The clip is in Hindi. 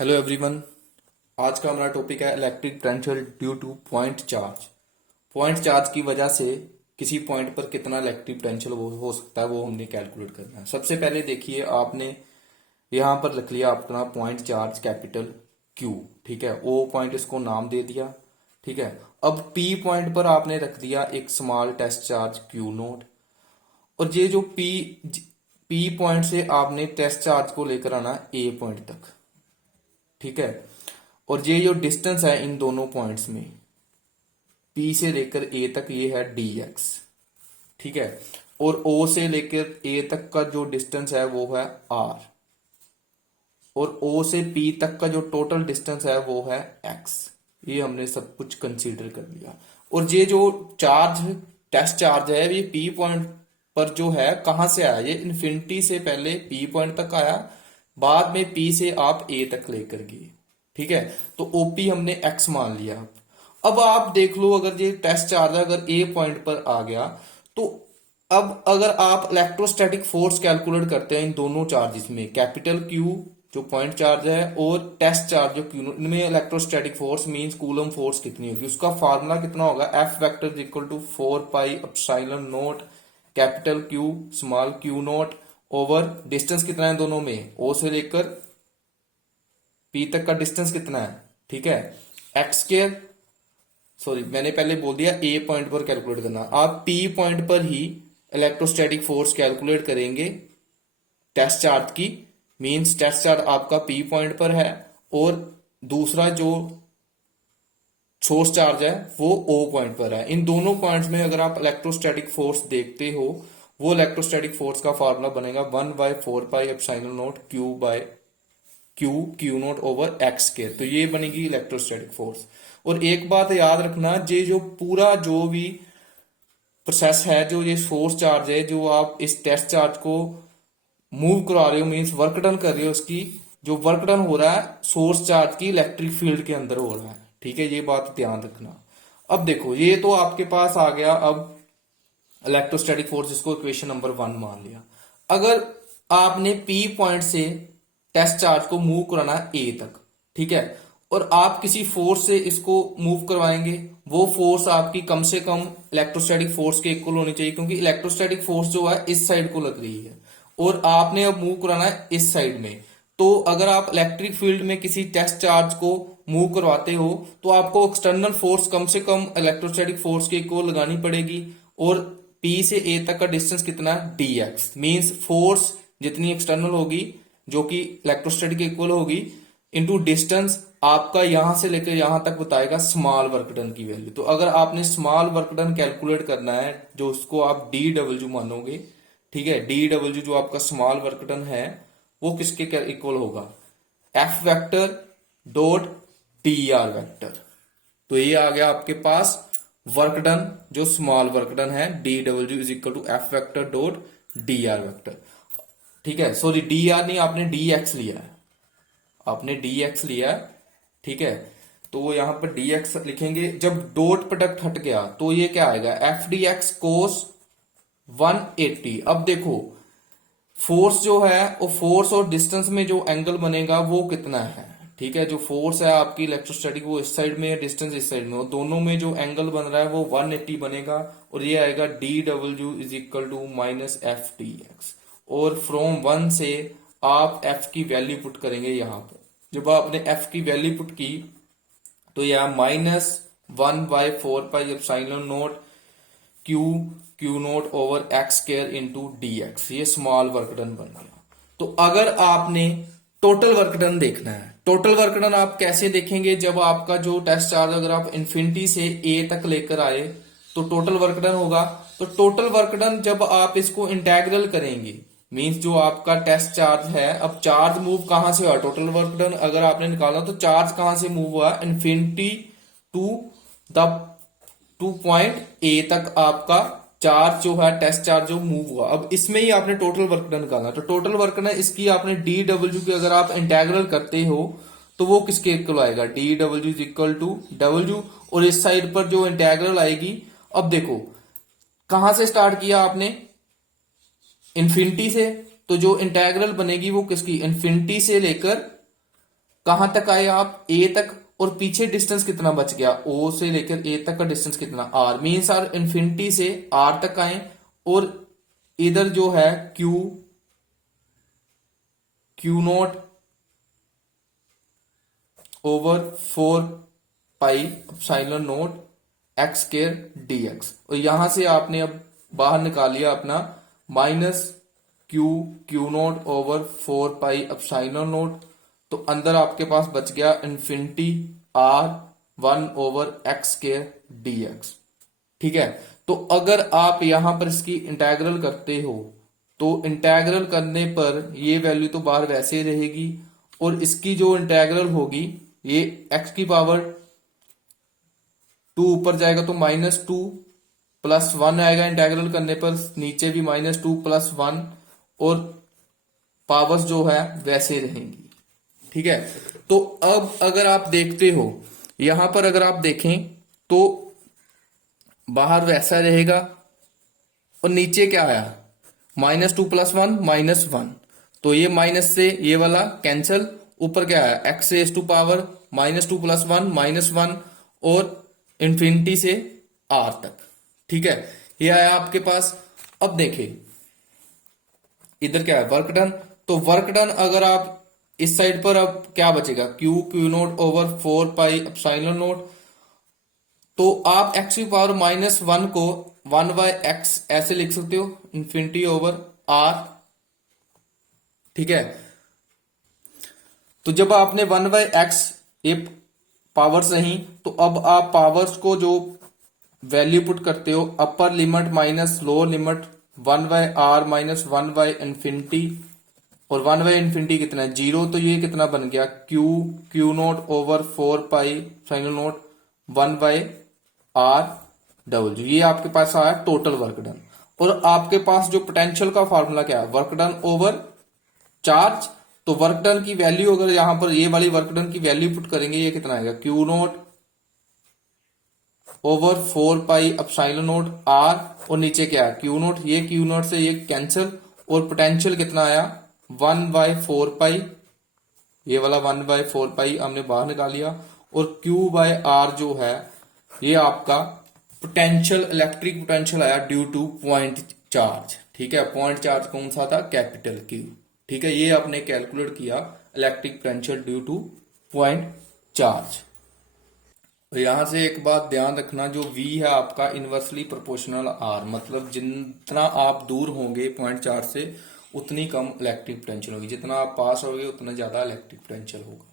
Hello everyone. आज का हमारा टॉपिक है electric potential due two point charge. Point charge की वजह से किसी पॉइंट पर कितना इलेक्ट्रिक पोटेंशियल हो सकता है वो हमने कैलकुलेट करना है। सबसे पहले देखिए, आपने यहाँ पर रख लिया अपना पॉइंट चार्ज कैपिटल क्यू। ठीक है, ओ पॉइंट इसको नाम दे दिया। ठीक है, अब पी पॉइंट पर आपने रख दिया एक small test charge Q naught. और ये जो पी पॉइंट से आपने टेस्ट चार्ज को लेकर आना ए पॉइंट तक। ठीक है, और ये जो डिस्टेंस है इन दोनों पॉइंट्स में पी से लेकर ए तक ये है डी एक्स। ठीक है, और ओ से लेकर ए तक का जो डिस्टेंस है वो है आर, और ओ से पी तक का जो टोटल डिस्टेंस है वो है एक्स। ये हमने सब कुछ कंसीडर कर लिया। और ये जो चार्ज टेस्ट चार्ज है ये पी पॉइंट पर जो है कहां से आया, ये इन्फिनिटी से पहले पी पॉइंट तक आया, बाद में पी से आप ए तक लेकर गए। ठीक है, तो ओपी हमने एक्स मान लिया। अब आप देख लो, अगर ये टेस्ट चार्ज अगर ए पॉइंट पर आ गया तो अब अगर आप इलेक्ट्रोस्टैटिक फोर्स कैलकुलेट करते हैं इन दोनों चार्जेस में, कैपिटल क्यू जो पॉइंट चार्ज है और टेस्ट चार्ज जो क्यू, इनमें electrostatic force means Coulomb force कितनी होगी, उसका फार्मूला कितना होगा, F vector equal to 4 pi epsilon naught capital Q small Q naught over distance कितना है दोनों में, ओ से लेकर पी तक का डिस्टेंस कितना है। ठीक है, एक्स स्क्वायर, सॉरी मैंने पहले बोल दिया ए पॉइंट पर कैलकुलेट करना, आप पी पॉइंट पर ही इलेक्ट्रोस्टैटिक फोर्स कैलकुलेट करेंगे टेस्ट चार्ज की। मींस टेस्ट चार्ज आपका पी पॉइंट पर है और दूसरा जो सोर्स चार्ज है वो ओ पॉइंट पर है। इन दोनों पॉइंट्स में अगर आप इलेक्ट्रोस्टैटिक फोर्स देखते हो, वो इलेक्ट्रोस्टैटिक फोर्स का फार्मूला बनेगा 1/4 pi epsilon naught Q by Q Q naught over x square. तो ये बनेगी इलेक्ट्रोस्टैटिक फोर्स। और एक बात याद रखना, ये जो पूरा जो भी प्रोसेस है, जो ये सोर्स चार्ज है जो आप इस टेस्ट चार्ज को मूव करवा रहे हो, मीन्स वर्क डन कर रहे हो, उसकी जो वर्क डन हो रहा है सोर्स चार्ज की इलेक्ट्रिक फील्ड के अंदर हो रहा है। ठीक है, ये बात ध्यान रखना। अब देखो, ये तो आपके पास आ गया अब इलेक्ट्रोस्टैटिक फोर्स, इसको इक्वेशन नंबर 1 मान लिया। अगर आपने पी पॉइंट से टेस्ट चार्ज को मूव कराना है ए तक, ठीक है, और आप किसी फोर्स से इसको मूव करवाएंगे, वो फोर्स आपकी कम से कम इलेक्ट्रोस्टैटिक फोर्स के इक्वल होनी चाहिए, क्योंकि इलेक्ट्रोस्टैटिक फोर्स जो है इस साइड को लग रही है और आपने अब मूव कराना है इस साइड में। तो अगर आप इलेक्ट्रिक फील्ड में किसी टेस्ट चार्ज को मूव करवाते हो तो आपको एक्सटर्नल फोर्स कम से कम इलेक्ट्रोस्टैटिक फोर्स के इक्वल लगानी पड़ेगी। और पी से ए तक का डिस्टेंस कितना है, डी एक्स। मीन्स फोर्स जितनी एक्सटर्नल होगी जो कि इलेक्ट्रोस्टैटिक के इक्वल होगी इनटू डिस्टेंस आपका यहां से लेकर यहां तक बताएगा स्मॉल वर्क डन की वैल्यू। तो अगर आपने स्मॉल वर्क डन कैलकुलेट करना है जो उसको आप डी डब्ल्यू मानोगे, ठीक है, डी डब्ल्यू जो आपका स्मॉल वर्क डन है वो किसके इक्वल होगा, F vector dot d r vector. तो ये आ गया आपके पास वर्क डन, जो स्मॉल वर्क डन है, d W is equal to F vector dot d r vector. ठीक है, सॉरी डी आर नहीं, आपने डी एक्स लिया है, आपने डी एक्स लिया है। ठीक है, तो यहां पर डी एक्स लिखेंगे। जब डॉट प्रोडक्ट हट गया तो ये क्या आएगा, एफ डी एक्स कोस 180। अब देखो फोर्स जो है वो फोर्स और डिस्टेंस में जो एंगल बनेगा वो कितना है। ठीक है, जो फोर्स है आपकी इलेक्ट्रोस्टैटिक वो इस साइड में है, डिस्टेंस इस साइड में, और दोनों में जो एंगल बन रहा है वो 180 बनेगा। और ये आएगा D W is equal to minus F d x. और फ्रॉम 1 से आप एफ की वैल्यू पुट करेंगे यहाँ पर। जब आपने एफ की वैल्यू पुट की तो यह -1/4 pi epsilon naught Q Q naught over x square into D x, ये स्मॉल वर्क डन बन गया। तो अगर आपने टोटल वर्क डन देखना है, टोटल वर्क डन आप कैसे देखेंगे, जब आपका जो टेस्ट चार्ज अगर आप इन्फिनिटी से ए तक लेकर आए तो टोटल वर्क डन होगा। तो टोटल वर्क डन जब आप इसको इंटेग्रल करेंगे, मींस जो आपका टेस्ट चार्ज है, अब चार्ज मूव कहां से हुआ, टोटल वर्क डन अगर आपने निकाला तो चार्ज कहां से मूव हुआ, infinity to the to point A तक आपका चार्ज जो है टेस्ट चार्ज जो मूव हुआ। अब इसमें ही आपने टोटल वर्क डन निकालना, तो टोटल वर्क डन इसकी आपने डी डब्ल्यू की अगर आप इंटेग्रल करते हो तो वो किसके इक्वल आएगा, D W is equal to W, और इस साइड पर जो इंटेग्रल आएगी। अब देखो कहां से स्टार्ट किया आपने, इन्फिनिटी से, तो जो इंटेग्रल बनेगी वो किसकी, इन्फिनिटी से लेकर कहां तक आए आप, ए तक, और पीछे डिस्टेंस कितना बच गया, ओ से लेकर ए तक का डिस्टेंस कितना, आर, मीन्स आर इन्फिनिटी से आर तक आए, और इधर जो है Q, Q naught over 4 pi epsilon naught x square d x, और यहां से आपने अब बाहर निकाल लिया अपना minus Q, Q naught over 4 pi epsilon naught, तो अंदर आपके पास बच गया infinity r 1 over x square d x. ठीक है, तो अगर आप यहां पर इसकी इंटेग्रल करते हो तो इंटेग्रल करने पर ये वैल्यू तो बाहर वैसे ही रहेगी, और इसकी जो इंटेग्रल होगी ये x की पावर 2 ऊपर जाएगा तो -2 +1 आएगा इंटेग्रल करने पर, नीचे भी -2 +1, और पावर्स जो है वैसे रहेंगी। ठीक है, तो अब अगर आप देखते हो यहां पर, अगर आप देखें तो बाहर वैसा रहेगा, और नीचे क्या आया, -2 +1 -1, तो ये माइनस से ये वाला कैंसल, ऊपर क्या आया, x रेज टू पावर -2 +1 -1, और इंफिनिटी से r तक। ठीक है, ये आया आपके पास। अब देखें इधर क्या है, वर्क डन, तो वर्क डन अगर आप इस साइड पर, अब क्या बचेगा, Q, Q naught over 4 pi epsilon naught, तो आप x की पावर -1 को 1/x ऐसे लिख सकते हो, इंफिनिटी ओवर r। ठीक है, तो जब आपने 1/x ये पावर्स नहीं, तो अब आप पावर्स को जो वैल्यू पुट करते हो, upper limit minus lower limit 1/r minus infinity, और 1/इंफिनिटी कितना है, 0, तो ये कितना बन गया, Q, Q naught over 4 pi sine not 1/r W, ये आपके पास आया टोटल वर्क डन। और आपके पास जो पोटेंशियल का फॉर्मूला क्या है, वर्क डन ओवर चार्ज, तो वर्क डन की वैल्यू अगर यहां पर ये वाली वर्क डन की वैल्यू पुट करेंगे, ये कितना आएगा, Q naught over 4 pi epsilon naught R, और नीचे क्या है, क्यू नॉट, ये क्यू नॉट से ये कैंसिल, और पोटेंशियल कितना आया 1/4 पाई, ये वाला 1/4 पाई हमने बाहर निकाल लिया, और Q/R जो है ये आपका पोटेंशियल, इलेक्ट्रिक पोटेंशियल आया ड्यू टू पॉइंट चार्ज। ठीक है, पॉइंट चार्ज कौन सा था, कैपिटल Q। ठीक है, ये आपने कैलकुलेट किया electric potential due two point charge. तो यहां से एक बात ध्यान रखना, जो V है आपका इनवर्सली प्रोपोर्शनल R, मतलब जितना आप दूर होंगे पॉइंट चार्ज से उतनी कम इलेक्ट्रिक पोटेंशियल होगी, जितना आप पास होगे उतना ज्यादा इलेक्ट्रिक पोटेंशियल होगा।